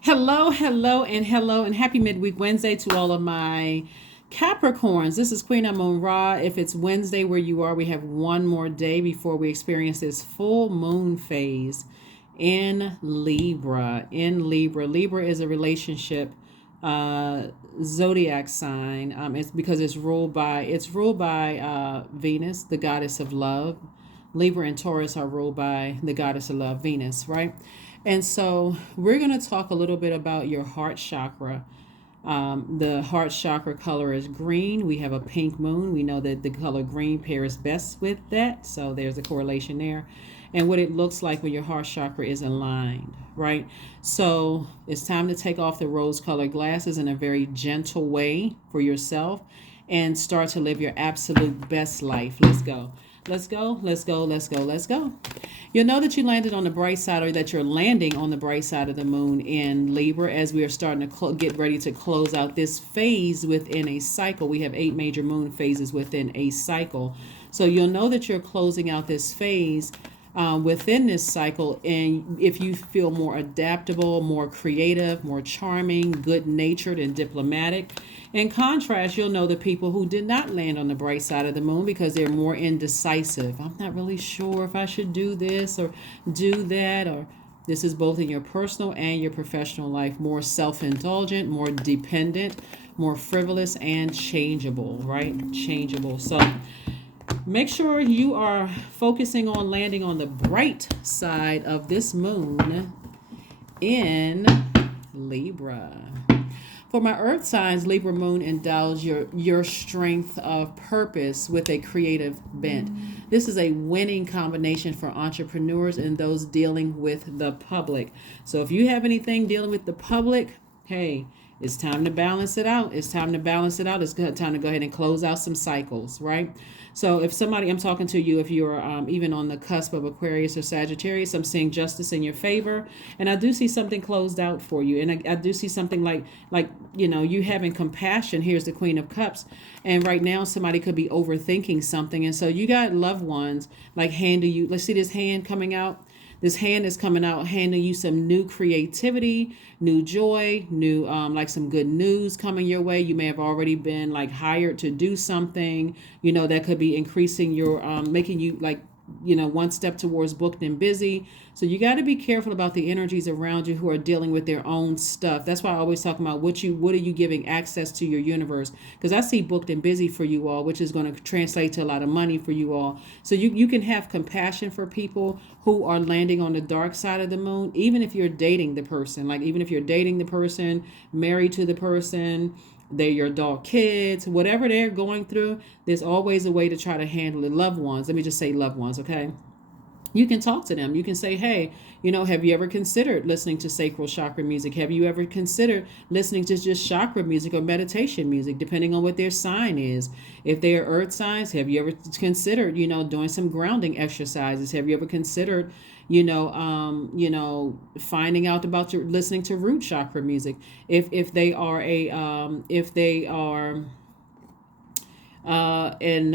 Hello, and happy midweek Wednesday to all of my Capricorns. This is Queen Amun Ra. If it's Wednesday where you are, we have one more day before we experience this full moon phase in Libra. Libra is a relationship zodiac sign. It's because it's ruled by Venus, the goddess of love. Libra and Taurus are ruled by the goddess of love, Venus, right? And so we're going to talk a little bit about your heart chakra. The heart chakra color is green. We have a pink moon. We know that the color green pairs best with that. So there's a correlation there. And what it looks like when your heart chakra is aligned, right? So it's time to take off the rose colored glasses in a very gentle way for yourself and start to live your absolute best life. Let's go. Let's go, let's go, let's go, let's go. You'll know that you landed on the bright side, or that you're landing on the bright side of the moon in Libra, as we are starting to get ready to close out this phase within a cycle. We have 8 major moon phases within a cycle. So you'll know that you're closing out this phase within this cycle. And if you feel more adaptable, more creative, more charming, good-natured, and diplomatic. In contrast, you'll know the people who did not land on the bright side of the moon because they're more indecisive. I'm not really sure if I should do this or do that, or this is both in your personal and your professional life. More self-indulgent, more dependent, more frivolous, and changeable, right? Changeable. So make sure you are focusing on landing on the bright side of this moon in Libra. For my earth signs, Libra moon endows your strength of purpose with a creative bent. This is a winning combination for entrepreneurs and those dealing with the public. So if you have anything dealing with the public, hey, it's time to balance it out. It's time to balance it out. It's time to go ahead and close out some cycles, right? So if somebody, I'm talking to you, if you're even on the cusp of Aquarius or Sagittarius, I'm seeing justice in your favor. And I do see something closed out for you. And I do see something like, you having compassion. Here's the Queen of Cups. And right now, somebody could be overthinking something. And so you got loved ones like handing you, let's see this hand coming out. This hand is coming out, handing you some new creativity, new joy, new like some good news coming your way. You may have already been like hired to do something, that could be increasing your, making you like, one step towards booked and busy. So you got to be careful about the energies around you who are dealing with their own stuff. That's why I always talk about what are you giving access to your universe? Because I see booked and busy for you all, which is going to translate to a lot of money for you all. So you can have compassion for people who are landing on the dark side of the moon, even if you're dating the person, married to the person, they're your adult kids, whatever they're going through, there's always a way to try to handle it. Loved ones, let me just say loved ones, okay? You can talk to them. You can say, hey, have you ever considered listening to sacral chakra music? Have you ever considered listening to just chakra music or meditation music, depending on what their sign is? If they are earth signs, have you ever considered, doing some grounding exercises? Have you ever considered, finding out about your listening to root chakra music? If they are in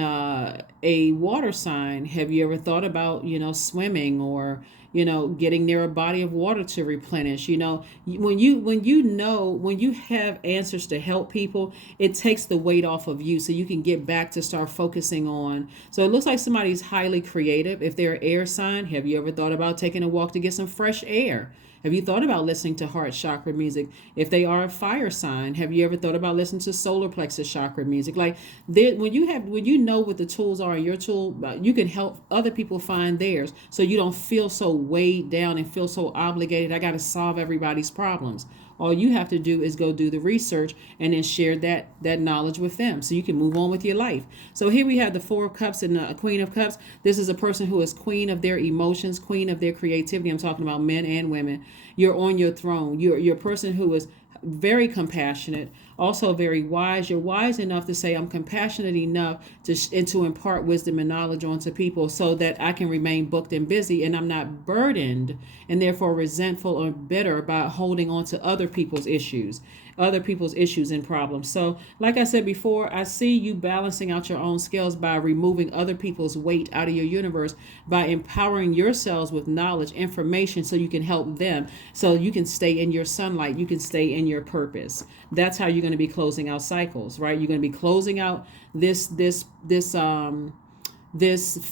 a water sign, have you ever thought about swimming or getting near a body of water to replenish? When you have answers to help people, it takes the weight off of you, so you can get back to start focusing on. So it looks like somebody's highly creative. If they're air sign, have you ever thought about taking a walk to get some fresh air? Have you thought about listening to heart chakra music? If they are a fire sign, have you ever thought about listening to solar plexus chakra music? Like when you know what the tools are in your tool, you can help other people find theirs, so you don't feel so weighed down and feel so obligated. I got to solve everybody's problems. All you have to do is go do the research and then share that knowledge with them, so you can move on with your life. So here we have the Four of Cups and the Queen of Cups. This is a person who is queen of their emotions, queen of their creativity. I'm talking about men and women. You're on your throne. You're a person who is very compassionate, Also very wise. You're wise enough to say, I'm compassionate enough and to impart wisdom and knowledge onto people so that I can remain booked and busy, and I'm not burdened and therefore resentful or bitter about holding on to other people's issues and problems. So like I said before, I see you balancing out your own scales by removing other people's weight out of your universe, by empowering yourselves with knowledge, information, so you can help them, so you can stay in your sunlight, you can stay in your purpose. That's how you're going to be closing out cycles, right? You're going to be closing out this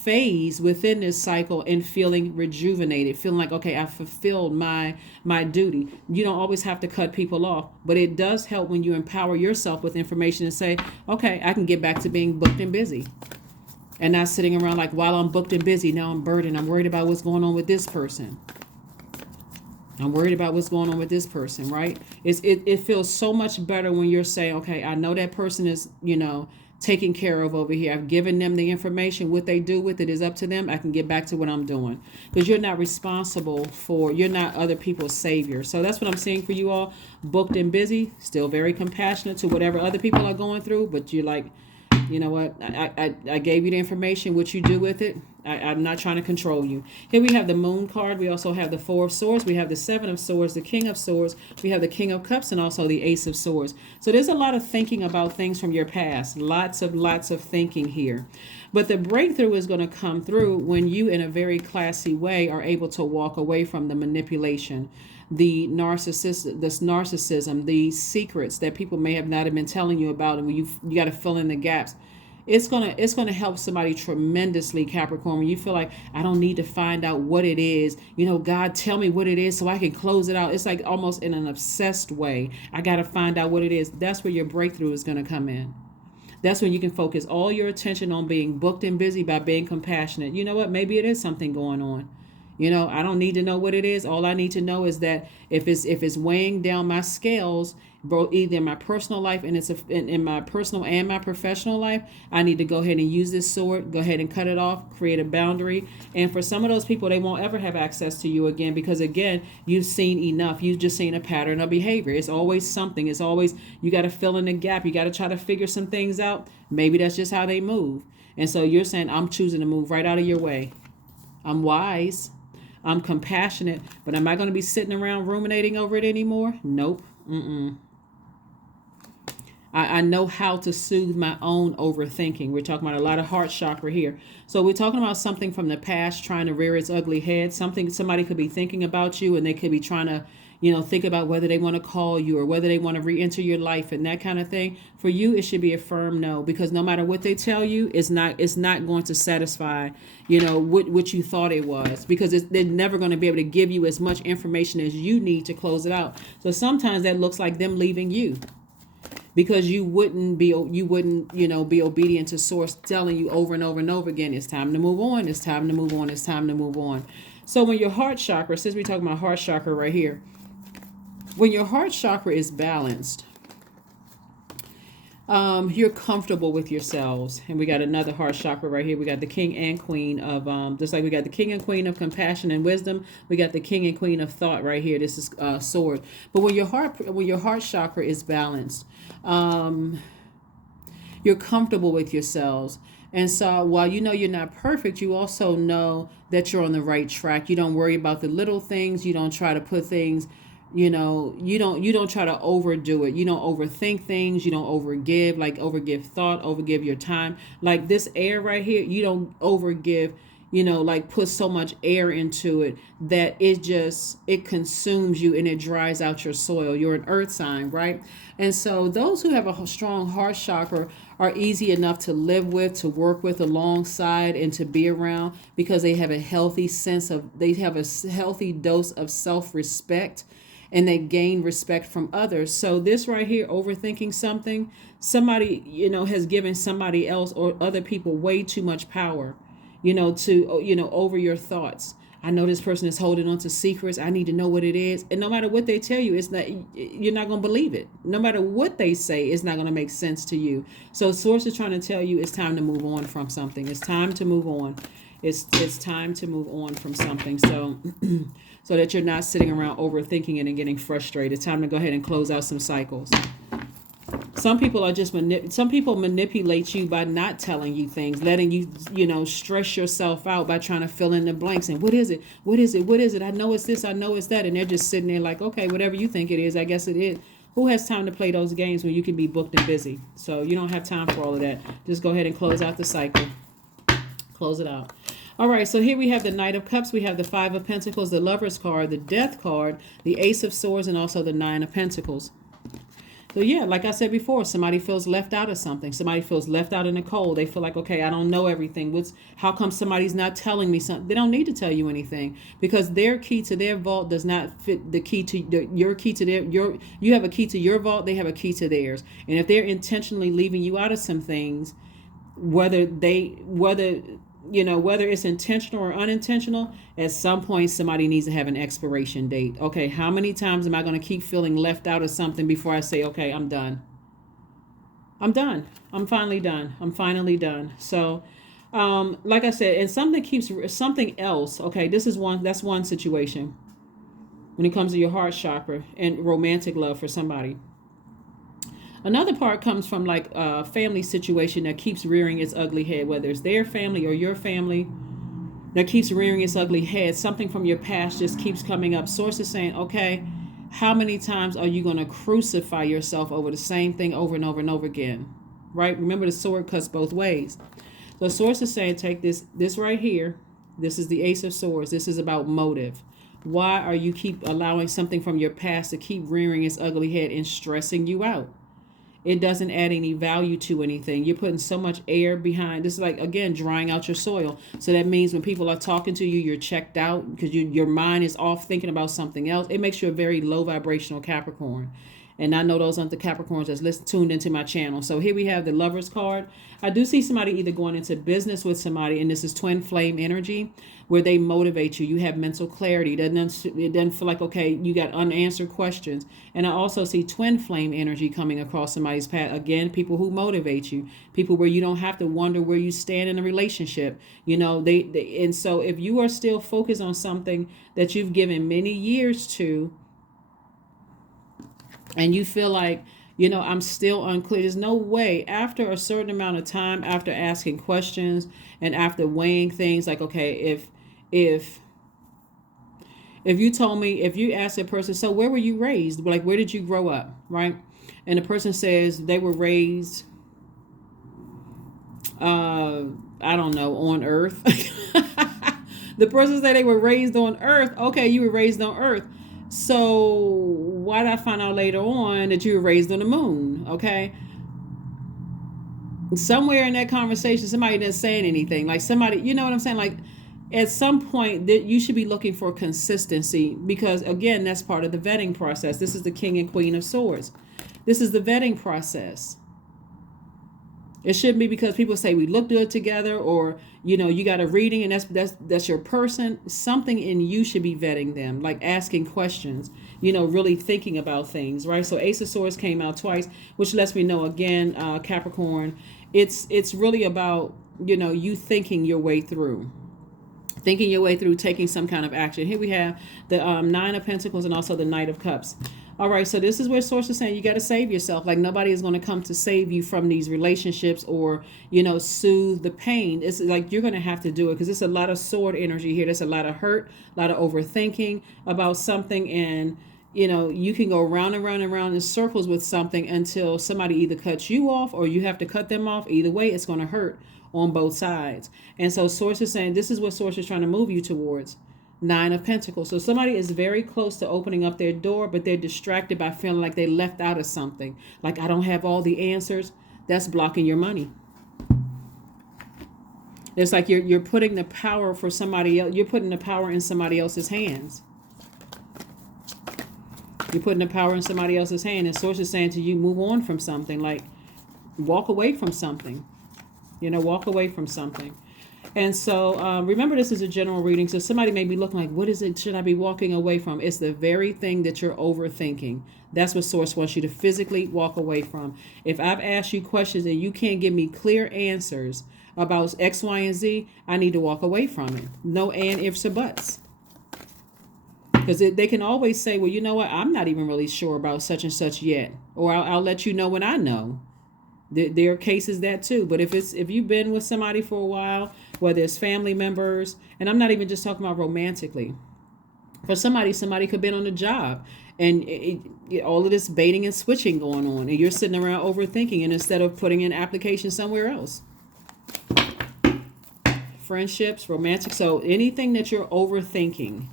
phase within this cycle and feeling rejuvenated, feeling like, okay, I fulfilled my duty. You don't always have to cut people off, but it does help when you empower yourself with information and say, okay, I can get back to being booked and busy, and not sitting around like, while I'm booked and busy, now I'm burdened. I'm worried about what's going on with this person. I'm worried about what's going on with this person, right? It feels so much better when you're saying, okay, I know that person is, taken care of over here. I've given them the information. What they do with it is up to them. I can get back to what I'm doing, because you're not responsible you're not other people's savior. So that's what I'm seeing for you all. Booked and busy, still very compassionate to whatever other people are going through, but you're like, you know what? I gave you the information. What you do with it, I'm not trying to control you. Here we have the Moon card. We also have the Four of Swords. We have the Seven of Swords, the King of Swords. We have the King of Cups, and also the Ace of Swords. So there's a lot of thinking about things from your past. Lots of thinking here. But the breakthrough is going to come through when you, in a very classy way, are able to walk away from the manipulation, the narcissism, the secrets that people may have not have been telling you about, and you got to fill in the gaps. It's gonna help somebody tremendously, Capricorn, when you feel like, I don't need to find out what it is. God, tell me what it is so I can close it out. It's like almost in an obsessed way. I got to find out what it is. That's where your breakthrough is going to come in. That's when you can focus all your attention on being booked and busy by being compassionate. You know what? Maybe it is something going on. I don't need to know what it is. All I need to know is that if it's weighing down my scales, either in my personal life and it's in my personal and my professional life, I need to go ahead and use this sword, go ahead and cut it off, create a boundary. And for some of those people, they won't ever have access to you again, because again, you've seen enough. You've just seen a pattern of behavior. It's always something. It's always, you got to fill in the gap. You got to try to figure some things out. Maybe that's just how they move. And so you're saying, I'm choosing to move right out of your way. I'm wise. I'm compassionate, but am I going to be sitting around ruminating over it anymore? Nope. I know how to soothe my own overthinking. We're talking about a lot of heart chakra here. So we're talking about something from the past trying to rear its ugly head. Somebody could be thinking about you, and they could be trying to, think about whether they want to call you or whether they want to re-enter your life and that kind of thing. For you, it should be a firm no, because no matter what they tell you, it's not going to satisfy, what you thought it was, because they're never going to be able to give you as much information as you need to close it out. So sometimes that looks like them leaving you, because you wouldn't be obedient to source telling you over and over and over again, it's time to move on, it's time to move on, it's time to move on. So when your heart chakra, since we're talking about heart chakra right here, when your heart chakra is balanced, you're comfortable with yourselves. And we got another heart chakra right here. We got the king and queen of, just like we got the king and queen of compassion and wisdom, we got the king and queen of thought right here. This is sword. But when your heart chakra is balanced, you're comfortable with yourselves. And so while you're not perfect, you also know that you're on the right track. You don't worry about the little things. You don't try to put things, you don't try to overdo it. You don't overthink things. You don't overgive thought, overgive your time. Like this air right here, you don't overgive, put so much air into it that it consumes you and it dries out your soil. You're an earth sign, right? And so those who have a strong heart chakra are easy enough to live with, to work with, alongside, and to be around, because they have a healthy dose of self-respect, and they gain respect from others. So this right here, overthinking somebody, has given somebody else or other people way too much power, over your thoughts. I know this person is holding on to secrets. I need to know what it is. And no matter what they tell you, you're not going to believe it. No matter what they say, it's not going to make sense to you. So source is trying to tell you it's time to move on from something. It's time to move on. It's time to move on from something. So so that you're not sitting around overthinking it and getting frustrated. It's time to go ahead and close out some cycles. Some people are just some people manipulate you by not telling you things, letting you, stress yourself out by trying to fill in the blanks. And what is it? What is it? What is it? I know it's this. I know it's that. And they're just sitting there like, okay, whatever you think it is, I guess it is. Who has time to play those games when you can be booked and busy? So you don't have time for all of that. Just go ahead and close out the cycle. Close it out. All right, so here we have the Knight of Cups. We have the Five of Pentacles, the Lover's card, the Death card, the Ace of Swords, and also the Nine of Pentacles. So yeah, like I said before, somebody feels left out of something. Somebody feels left out in the cold. They feel like, okay, I don't know everything. How come somebody's not telling me something? They don't need to tell you anything because their key to their vault does not fit the key to your key to their you have a key to your vault, they have a key to theirs. And if they're intentionally leaving you out of some things, whether it's intentional or unintentional, at some point somebody needs to have an expiration date. Okay, how many times am I going to keep feeling left out of something before I say, okay, I'm done? I'm done. I'm finally done. I'm finally done. So, like I said, and something else. Okay, that's one situation when it comes to your heart chakra and romantic love for somebody. Another part comes from like a family situation that keeps rearing its ugly head, whether it's their family or your family that keeps rearing its ugly head. Something from your past just keeps coming up. Source is saying, okay, how many times are you going to crucify yourself over the same thing over and over and over again? Right? Remember, the sword cuts both ways. So source is saying, take this right here. This is the Ace of Swords. This is about motive. Why are you keep allowing something from your past to keep rearing its ugly head and stressing you out? It doesn't add any value to anything. You're putting so much air behind. This is like, again, drying out your soil. So that means when people are talking to you, you're checked out because your mind is off thinking about something else. It makes you a very low vibrational Capricorn. And I know those aren't the Capricorns that's tuned into my channel. So here we have the Lover's card. I do see somebody either going into business with somebody, and this is twin flame energy, where they motivate you. You have mental clarity. It doesn't feel like, okay, you got unanswered questions. And I also see twin flame energy coming across somebody's path. Again, people who motivate you. People where you don't have to wonder where you stand in a relationship. And so if you are still focused on something that you've given many years to, and you feel like, I'm still unclear. There's no way after a certain amount of time, after asking questions and after weighing things like, okay, if you told me, if you asked a person, so where were you raised? Like, where did you grow up? Right. And the person says they were raised, I don't know, on Earth. The person said they were raised on Earth. Okay, you were raised on Earth. So why did I find out later on that you were raised on the moon? Okay. Somewhere in that conversation, somebody didn't say anything. Like somebody, you know what I'm saying? Like at some point that you should be looking for consistency because again, that's part of the vetting process. This is the King and Queen of Swords. This is the vetting process. It shouldn't be because people say we look good together or, you got a reading and that's your person. Something in you should be vetting them, like asking questions, really thinking about things, right? So Ace of Swords came out twice, which lets me know again, Capricorn, it's really about, you thinking your way through. Taking some kind of action. Here we have the Nine of Pentacles and also the Knight of Cups. All right, so this is where Source is saying you got to save yourself. Like nobody is going to come to save you from these relationships or, soothe the pain. It's like you're going to have to do it because there's a lot of sword energy here. There's a lot of hurt, a lot of overthinking about something. And, you can go round and round and round in circles with something until somebody either cuts you off or you have to cut them off. Either way, it's going to hurt on both sides. And so Source is saying this is what Source is trying to move you towards. Nine of Pentacles. So somebody is very close to opening up their door, but they're distracted by feeling like they left out of something. Like, I don't have all the answers. That's blocking your money. It's like you're putting the power for somebody else. You're putting the power in somebody else's hands. You're putting the power in somebody else's hand. And Source is saying to you, move on from something. Like, walk away from something. Walk away from something. And so remember, this is a general reading. So somebody may be looking like, what is it should I be walking away from? It's the very thing that you're overthinking. That's what Source wants you to physically walk away from. If I've asked you questions and you can't give me clear answers about X, Y, and Z, I need to walk away from it. No and ifs or buts. Because they can always say, well, you know what, I'm not even really sure about such and such yet, or I'll let you know when I know. There are cases that too. But if you've been with somebody for a while, whether it's family members, and I'm not even just talking about romantically. For somebody could have been on the job, and all of this baiting and switching going on, and you're sitting around overthinking, and instead of putting in application somewhere else. Friendships, romantic. So anything that you're overthinking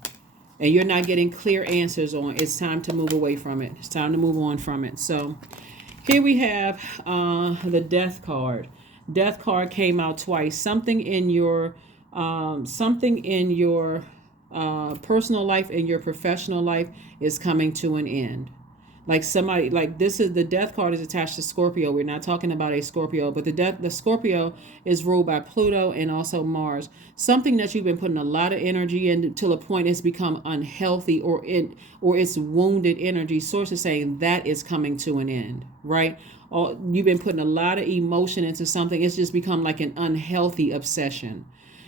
and you're not getting clear answers on, it's time to move away from it. It's time to move on from it. So here we have the Death card. Death card came out twice. Something in your personal life and your professional life is coming to an end. Like somebody, like this is the Death card is attached to Scorpio. We're not talking about a Scorpio, but the Scorpio is ruled by Pluto and also Mars. Something that you've been putting a lot of energy in till a point it's become unhealthy, or it's wounded energy. Source is saying that is coming to an end, right? Or you've been putting a lot of emotion into something. It's just become like an unhealthy obsession.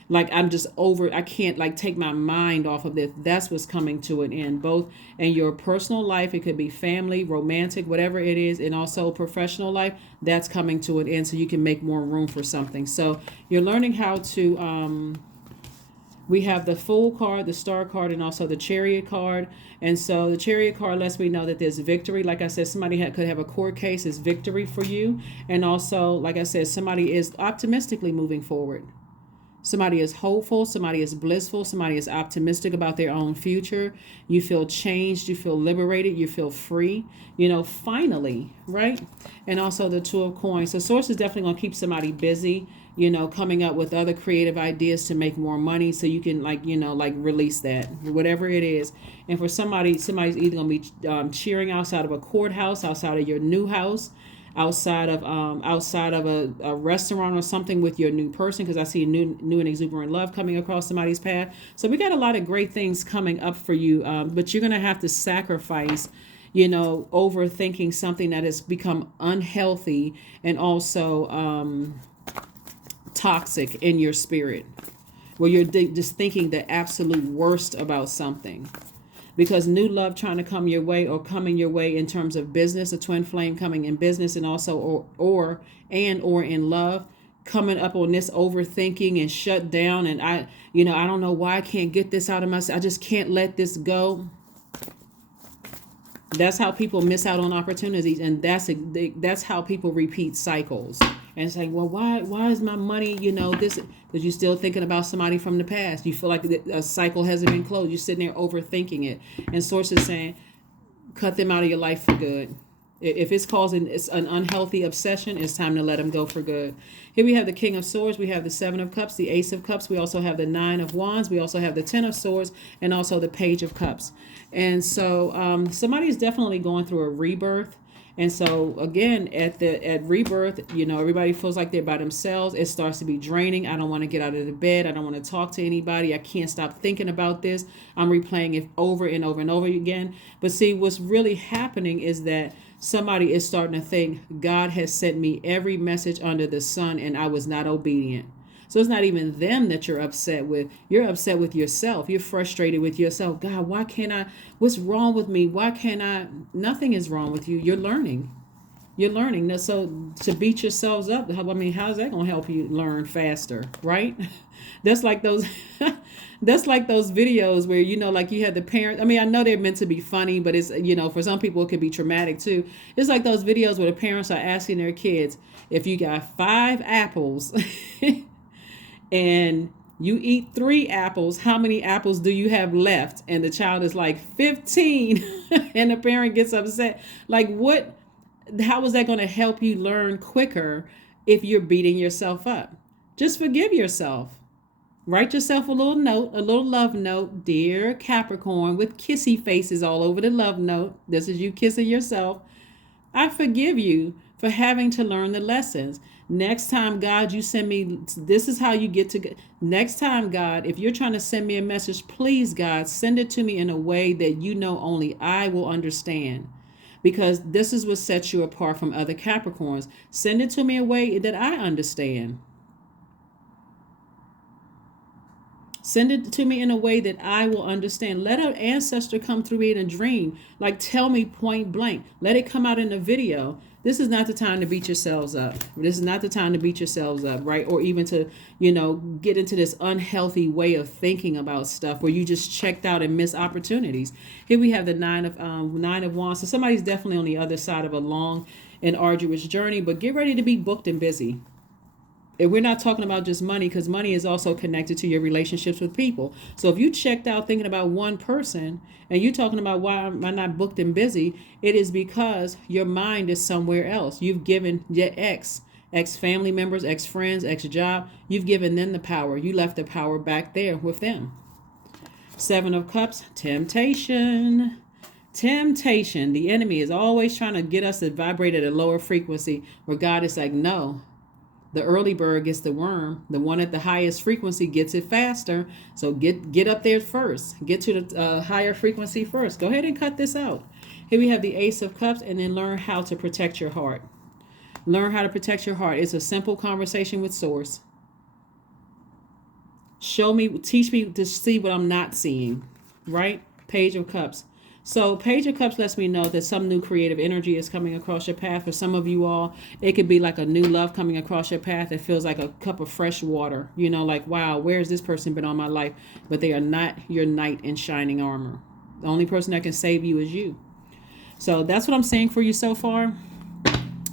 Like I can't like take my mind off of this. That's what's coming to an end, both in your personal life. It could be family, romantic, whatever it is, and also professional life. That's coming to an end so you can make more room for something. So you're learning how to, we have the Fool card, the Star card, and also the Chariot card. And so the Chariot card lets me know that there's victory. Like I said, somebody could have a court case. It's victory for you. And also, like I said, somebody is optimistically moving forward. Somebody is hopeful, somebody is blissful, somebody is optimistic about their own future. You feel changed, you feel liberated, you feel free, finally, right? And also the Two of Coins. So Source is definitely going to keep somebody busy, coming up with other creative ideas to make more money so you can release that, whatever it is. And for somebody's either going to be cheering outside of a courthouse, outside of your new house, outside of a restaurant or something with your new person, because I see new and exuberant love coming across somebody's path. So we got a lot of great things coming up for you, but you're going to have to sacrifice, overthinking something that has become unhealthy and also toxic in your spirit, where you're just thinking the absolute worst about something. Because new love trying to come your way, or coming your way in terms of business, a twin flame coming in business, and also or in love, coming up on this overthinking and shut down. And I don't know why I can't get this out of myself. I just can't let this go. That's how people miss out on opportunities, and that's how people repeat cycles. And saying, well, why is my money, this? Because you're still thinking about somebody from the past. You feel like a cycle hasn't been closed. You're sitting there overthinking it. And Source is saying, cut them out of your life for good. If it's causing an unhealthy obsession, it's time to let them go for good. Here we have the King of Swords. We have the Seven of Cups, the Ace of Cups. We also have the Nine of Wands. We also have the Ten of Swords, and also the Page of Cups. And so somebody is definitely going through a rebirth. And so again, at rebirth, everybody feels like they're by themselves. It starts to be draining. I don't want to get out of the bed. I don't want to talk to anybody. I can't stop thinking about this. I'm replaying it over and over and over again. But see, what's really happening is that somebody is starting to think, God has sent me every message under the sun and I was not obedient. So it's not even them that you're upset with. You're upset with yourself. You're frustrated with yourself. God, why can't I? What's wrong with me? Why can't I? Nothing is wrong with you. You're learning. You're learning. So to beat yourselves up, how's that going to help you learn faster, right? That's like those that's like those videos where, like you had the parents. I mean, I know they're meant to be funny, but it's, for some people it could be traumatic too. It's like those videos where the parents are asking their kids, if you got 5 apples and you eat 3 apples, how many apples do you have left? And the child is like 15 and the parent gets upset. Like how is that going to help you learn quicker if you're beating yourself up? Just forgive yourself. Write yourself a little note, a little love note. Dear Capricorn, with kissy faces all over the love note. This is you kissing yourself. I forgive you for having to learn the lessons. Next time, God, you send me, this is how you get to, next time, God, if you're trying to send me a message, please, God, send it to me in a way that only I will understand. Because this is what sets you apart from other Capricorns. Send it to me in a way that I understand. Send it to me in a way that I will understand. Let an ancestor come through me in a dream. Like, tell me point blank. Let it come out in a video. This is not the time to beat yourselves up. This is not the time to beat yourselves up, right? Or even to, get into this unhealthy way of thinking about stuff where you just checked out and miss opportunities. Here we have the Nine of Wands. So somebody's definitely on the other side of a long and arduous journey, but get ready to be booked and busy. And we're not talking about just money, because money is also connected to your relationships with people. So if you checked out thinking about one person and you're talking about why am I not booked and busy, it is because your mind is somewhere else. You've given your ex family members, ex friends, ex job, you've given them the power. You left the power back there with them. Seven of Cups, temptation. Temptation. The enemy is always trying to get us to vibrate at a lower frequency, where God is like, no. The early bird gets the worm. The one at the highest frequency gets it faster. So get up there first. Get to the higher frequency first. Go ahead and cut this out. Here we have the Ace of Cups, and then learn how to protect your heart. Learn how to protect your heart. It's a simple conversation with Source. Show me, teach me to see what I'm not seeing, right? Page of Cups. So Page of Cups lets me know that some new creative energy is coming across your path. For some of you all, it could be like a new love coming across your path. It feels like a cup of fresh water. Like, wow, where has this person been all my life? But they are not your knight in shining armor. The only person that can save you is you. So that's what I'm saying for you so far.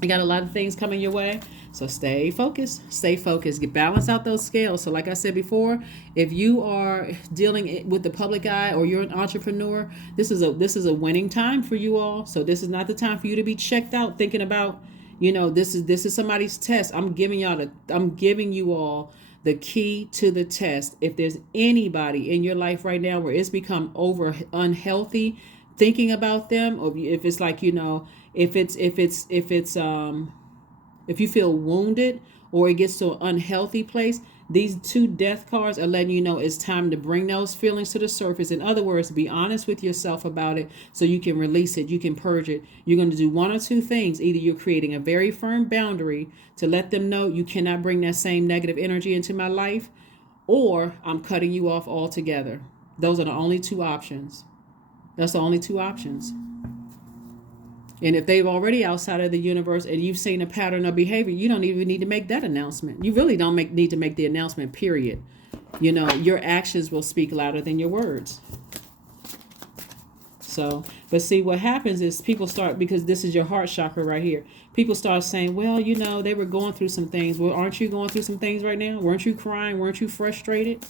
I got a lot of things coming your way. So stay focused. Stay focused. Balance out those scales. So like I said before, if you are dealing with the public eye or you're an entrepreneur, this is a winning time for you all. So this is not the time for you to be checked out thinking about, this is somebody's test. I'm giving you all the key to the test. If there's anybody in your life right now where it's become over unhealthy thinking about them, or if it's like, if you feel wounded or it gets to an unhealthy place, these two death cards are letting you know it's time to bring those feelings to the surface. In other words, be honest with yourself about it so you can release it, you can purge it. You're going to do one or two things. Either you're creating a very firm boundary to let them know you cannot bring that same negative energy into my life, or I'm cutting you off altogether. Those are the only two options. That's the only two options. And if they've already outside of the universe and you've seen a pattern of behavior, you don't even need to make that announcement. You really don't need to make the announcement, period. Your actions will speak louder than your words. So, but see, what happens is people start, because this is your heart chakra right here. People start saying, well, they were going through some things. Well, aren't you going through some things right now? Weren't you crying? Weren't you frustrated?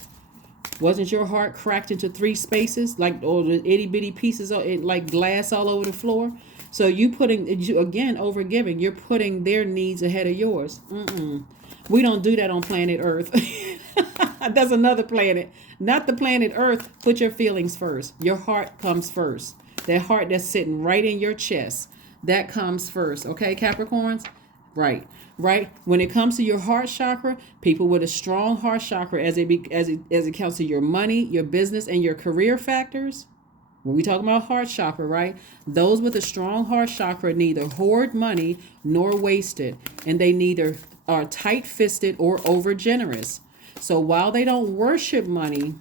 Wasn't your heart cracked into 3 spaces, or the itty bitty pieces like glass all over the floor? So again, overgiving, you're putting their needs ahead of yours. We don't do that on planet Earth. That's another planet. Not the planet Earth. Put your feelings first. Your heart comes first. That heart that's sitting right in your chest, that comes first. Okay, Capricorns? Right. When it comes to your heart chakra, people with a strong heart chakra, as it counts to your money, your business, and your career factors. When we talk about heart chakra, right? Those with a strong heart chakra neither hoard money nor waste it. And they neither are tight-fisted or over-generous. So while they don't worship money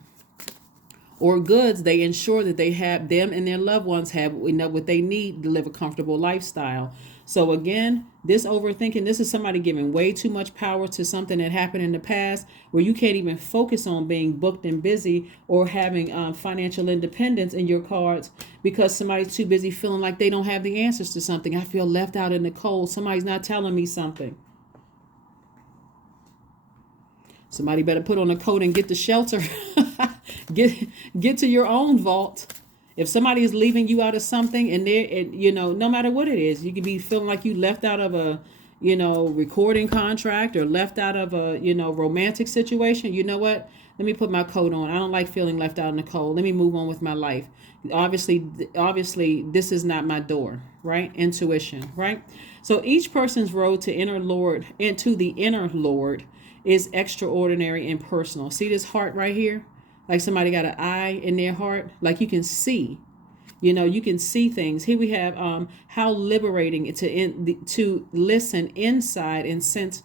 or goods, they ensure that them and their loved ones have enough what they need to live a comfortable lifestyle. So again, this overthinking, this is somebody giving way too much power to something that happened in the past, where you can't even focus on being booked and busy or having financial independence in your cards, because somebody's too busy feeling like they don't have the answers to something. I feel left out in the cold. Somebody's not telling me something. Somebody better put on a coat and get the shelter. Get to your own vault. If somebody is leaving you out of something, and no matter what it is, you could be feeling like you left out of a, recording contract, or left out of a, romantic situation. You know what? Let me put my coat on. I don't like feeling left out in the cold. Let me move on with my life. Obviously, this is not my door, right? Intuition, right? So each person's road to into the inner Lord is extraordinary and personal. See this heart right here? Like somebody got an eye in their heart, like you can see, you can see things. Here we have how liberating it to listen inside and sense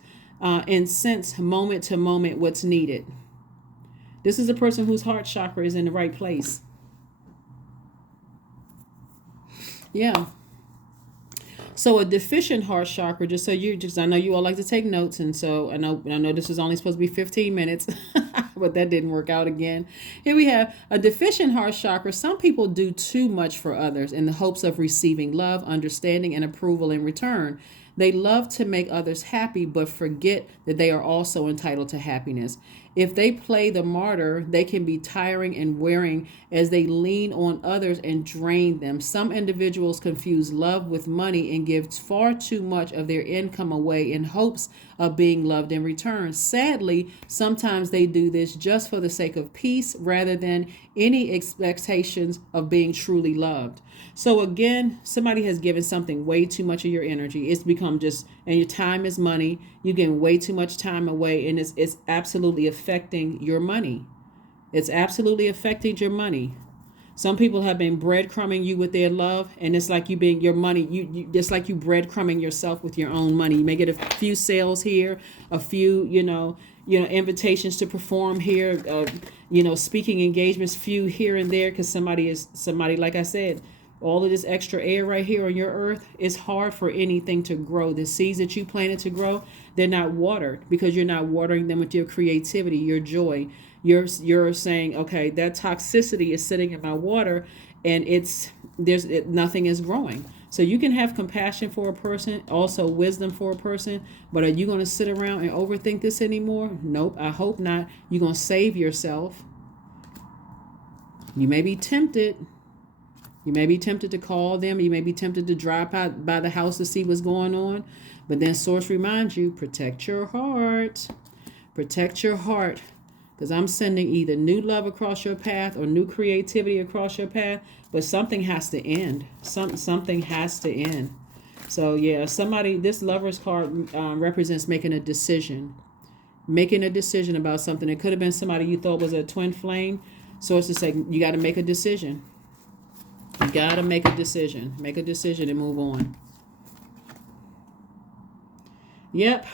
moment to moment what's needed. This is a person whose heart chakra is in the right place. Yeah. So a deficient heart chakra, I know you all like to take notes, and so I know this is only supposed to be 15 minutes, but that didn't work out again. Here we have a deficient heart chakra. Some people do too much for others in the hopes of receiving love, understanding, and approval in return. They love to make others happy, but forget that they are also entitled to happiness. If they play the martyr, they can be tiring and wearing as they lean on others and drain them. Some individuals confuse love with money and give far too much of their income away in hopes of being loved in return. Sadly, sometimes they do this just for the sake of peace rather than any expectations of being truly loved. So again, somebody has given something way too much of your energy. It's become and your time is money. You're giving way too much time away, and it's absolutely affecting your money. It's absolutely affecting your money. Some people have been breadcrumbing you with their love, and it's like you being your money. It's like you breadcrumbing yourself with your own money. You may get a few sales here, a few, invitations to perform here, speaking engagements, few here and there, because somebody, like I said, all of this extra air right here on your earth, is hard for anything to grow. The seeds that you planted to grow, they're not watered because you're not watering them with your creativity, your joy. You're saying, okay, that toxicity is sitting in my water, and nothing is growing. So you can have compassion for a person, also wisdom for a person, but are you going to sit around and overthink this anymore? Nope, I hope not. You're going to save yourself. You may be tempted. You may be tempted to call them. You may be tempted to drive by the house to see what's going on. But then Source reminds you, protect your heart. Protect your heart. Because I'm sending either new love across your path or new creativity across your path. But something has to end. Something has to end. So yeah, this Lover's card represents making a decision. Making a decision about something. It could have been somebody you thought was a twin flame. Source is saying, you got to make a decision. You got to make a decision. Make a decision and move on. Yep.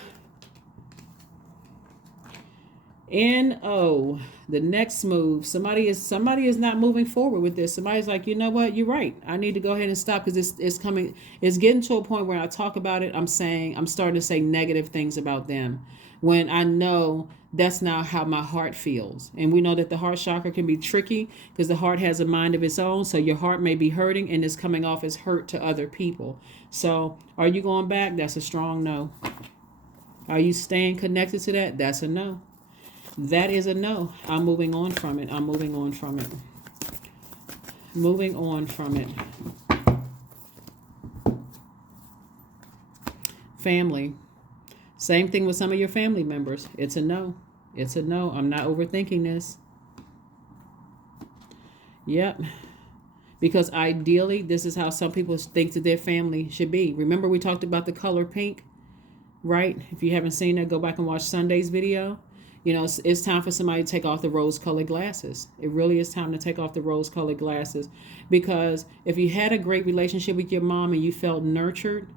NO. The next move. Somebody is not moving forward with this. Somebody's like, you know what? You're right. I need to go ahead and stop because it's coming. It's getting to a point where I talk about it. I'm starting to say negative things about them when I know that's not how my heart feels. And we know that the heart chakra can be tricky because the heart has a mind of its own. So your heart may be hurting and it's coming off as hurt to other people. So are you going back? That's a strong no. Are you staying connected to that? That's a no. That is a no. I'm moving on from it. I'm moving on from it. Moving on from it. Family. Same thing with some of your family members. It's a no. It's a no. I'm not overthinking this. Yep. Because ideally, this is how some people think that their family should be. Remember we talked about the color pink, right? If you haven't seen it, go back and watch Sunday's video. It's time for somebody to take off the rose-colored glasses. It really is time to take off the rose-colored glasses. Because if you had a great relationship with your mom and you felt nurtured,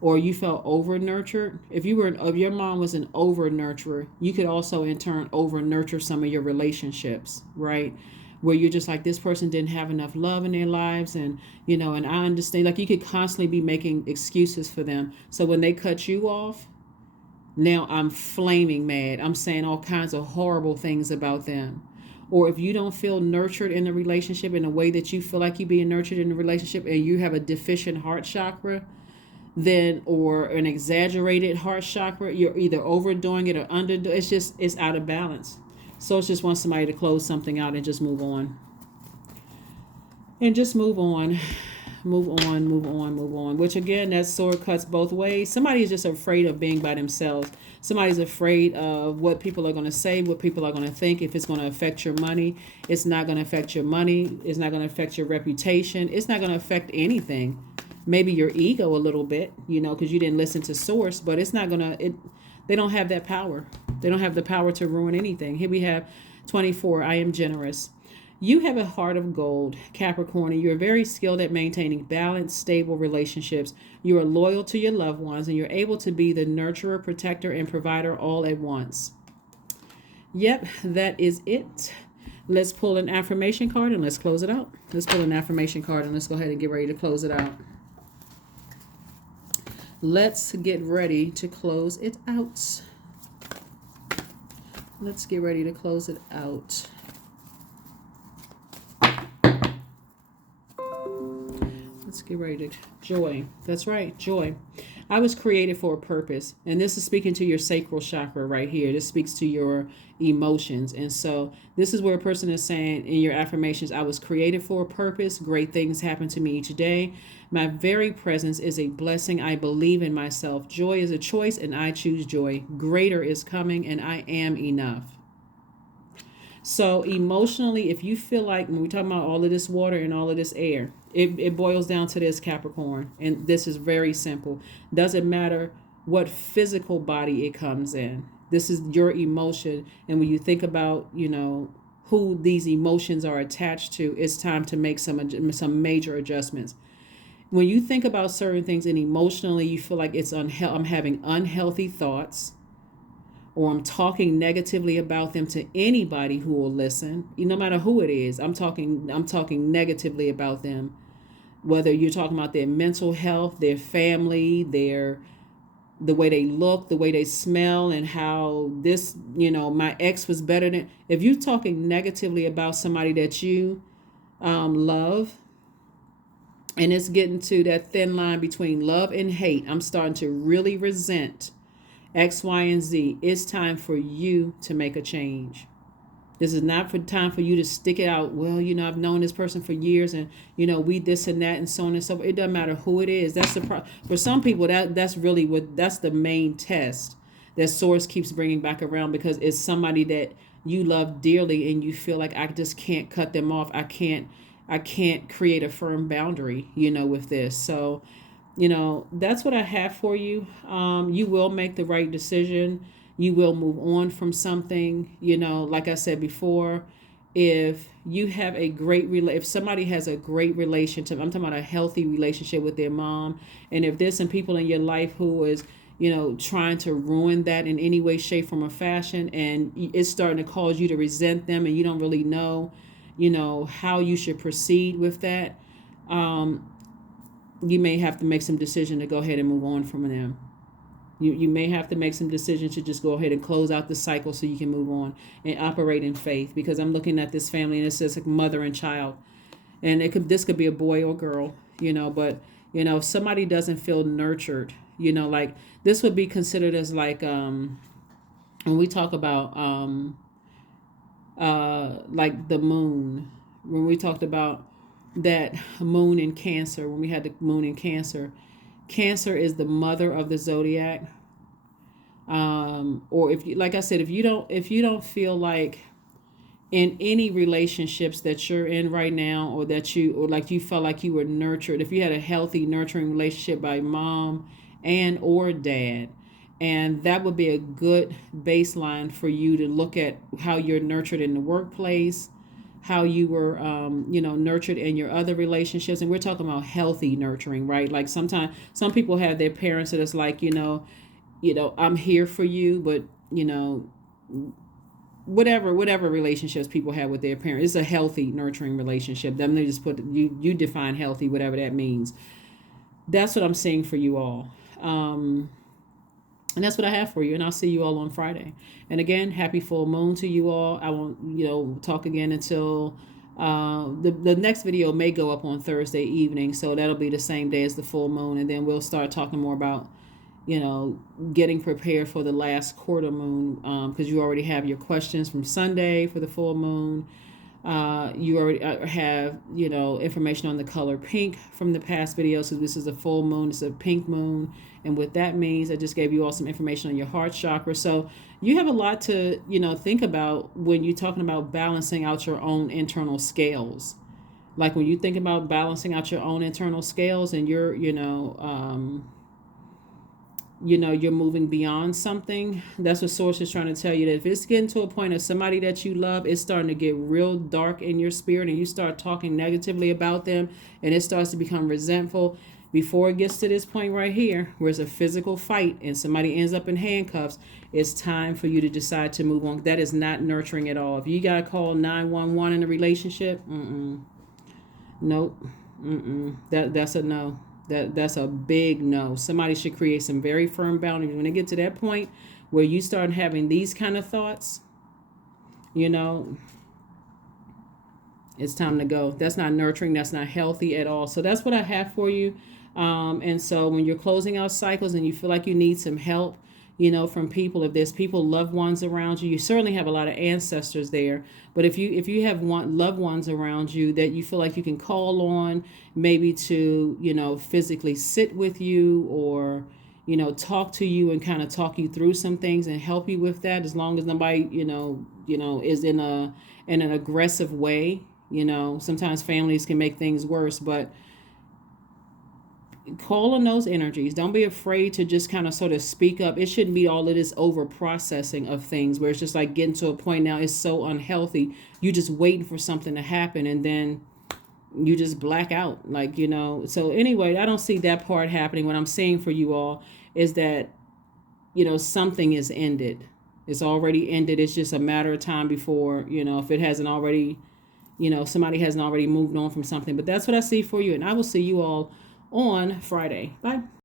or you felt over-nurtured, if your mom was an over-nurturer, you could also in turn over-nurture some of your relationships, right? Where you're just like, this person didn't have enough love in their lives, and and I understand, like you could constantly be making excuses for them. So when they cut you off, now I'm flaming mad. I'm saying all kinds of horrible things about them. Or if you don't feel nurtured in the relationship in a way that you feel like you're being nurtured in the relationship, and you have a deficient heart chakra, or an exaggerated heart chakra, you're either overdoing it or underdoing it. It's out of balance. So it's just want somebody to close something out and just move on. And just move on. Move on, move on, move on. Which again, that sword cuts both ways. Somebody is just afraid of being by themselves. Somebody's afraid of what people are going to say, what people are going to think, if it's going to affect your money. It's not going to affect your money. It's not going to affect your reputation. It's not going to affect anything. Maybe your ego a little bit, because you didn't listen to source, but it's not going to, they don't have that power. They don't have the power to ruin anything. Here we have 24, I am generous. You have a heart of gold, Capricorn, and you're very skilled at maintaining balanced, stable relationships. You are loyal to your loved ones, and you're able to be the nurturer, protector, and provider all at once. Yep, that is it. Let's pull an affirmation card and let's close it out. Let's pull an affirmation card and let's go ahead and get ready to close it out. Let's get ready to close it out. Let's get ready to close it out. Let's get ready to joy. That's right, joy. I was created for a purpose. And this is speaking to your sacral chakra right here. This speaks to your emotions. And so this is where a person is saying in your affirmations, I was created for a purpose. Great things happen to me each day. My very presence is a blessing. I believe in myself. Joy is a choice and I choose joy. Greater is coming and I am enough. So emotionally, if you feel like, when we're talking about all of this water and all of this air, it boils down to this, Capricorn. And this is very simple. Doesn't matter what physical body it comes in. This is your emotion. And when you think about, who these emotions are attached to, it's time to make some major adjustments. When you think about certain things and emotionally you feel like I'm having unhealthy thoughts, or I'm talking negatively about them to anybody who will listen, no matter who it is, I'm talking negatively about them. Whether you're talking about their mental health, their family, the way they look, the way they smell, and how this, my ex was better than. If you're talking negatively about somebody that you love, and it's getting to that thin line between love and hate, I'm starting to really resent X, Y, and Z. It's time for you to make a change. This is not for time for you to stick it out. Well, I've known this person for years, and we this and that and so on and so forth. It doesn't matter who it is. That's for some people that's really that's the main test that source keeps bringing back around, because it's somebody that you love dearly and you feel like I just can't cut them off. I can't create a firm boundary, with this. So, that's what I have for you. You will make the right decision. You will move on from something, like I said before. If you have if somebody has a great relationship, I'm talking about a healthy relationship with their mom. And if there's some people in your life who is, trying to ruin that in any way, shape, form, or fashion, and it's starting to cause you to resent them and you don't really know, how you should proceed with that, you may have to make some decision to go ahead and move on from them. You may have to make some decisions to just go ahead and close out the cycle so you can move on and operate in faith. Because I'm looking at this family and it says like mother and child, and this could be a boy or girl, but if somebody doesn't feel nurtured, like this would be considered as like when we talk about like the moon, when we talked about that moon in Cancer, when we had the moon in Cancer. Cancer is the mother of the zodiac. Or if you, like I said, if you don't feel like in any relationships that you're in right now, or like you felt like you were nurtured, if you had a healthy nurturing relationship by mom and or dad, and that would be a good baseline for you to look at how you're nurtured in the workplace, how you were, nurtured in your other relationships. And we're talking about healthy nurturing, right? Like sometimes some people have their parents that it's like, I'm here for you, but, whatever relationships people have with their parents, it's a healthy nurturing relationship. Then they just put, you define healthy, whatever that means. That's what I'm saying for you all. And that's what I have for you. And I'll see you all on Friday. And again, happy full moon to you all. I won't, talk again until the next video may go up on Thursday evening. So that'll be the same day as the full moon. And then we'll start talking more about, getting prepared for the last quarter moon. Because you already have your questions from Sunday for the full moon. You already have, information on the color pink from the past video. So this is a full moon. It's a pink moon. And what that means, I just gave you all some information on your heart chakra. So you have a lot to, think about when you're talking about balancing out your own internal scales. Like when you think about balancing out your own internal scales and you're moving beyond something. That's what Source is trying to tell you, that if it's getting to a point of somebody that you love, it's starting to get real dark in your spirit and you start talking negatively about them and it starts to become resentful, before it gets to this point right here, where it's a physical fight and somebody ends up in handcuffs, it's time for you to decide to move on. That is not nurturing at all. If you got to call 911 in a relationship, nope. That's a no. That's a big no. Somebody should create some very firm boundaries. When they get to that point where you start having these kind of thoughts, you know, it's time to go. That's not nurturing. That's not healthy at all. So that's what I have for you. And so when you're closing out cycles and you feel like you need some help, you know, from people, if there's people, loved ones around you, you certainly have a lot of ancestors there. But if you have loved ones around you that you feel like you can call on, maybe to, you know, physically sit with you or, you know, talk to you and kind of talk you through some things and help you with that, as long as nobody, you know, is in an aggressive way. You know, sometimes families can make things worse, but call on those energies. Don't be afraid to just kind of sort of speak up. It shouldn't be all of this over processing of things where it's just like getting to a point now it's so unhealthy. You just waiting for something to happen and then you just black out, like, you know. So anyway, I don't see that part happening. What I'm saying for you all is that, you know, something is ended. It's already ended. It's just a matter of time before, you know, if it hasn't already, you know, somebody hasn't already moved on from something. But that's what I see for you. And I will see you all on Friday. Bye.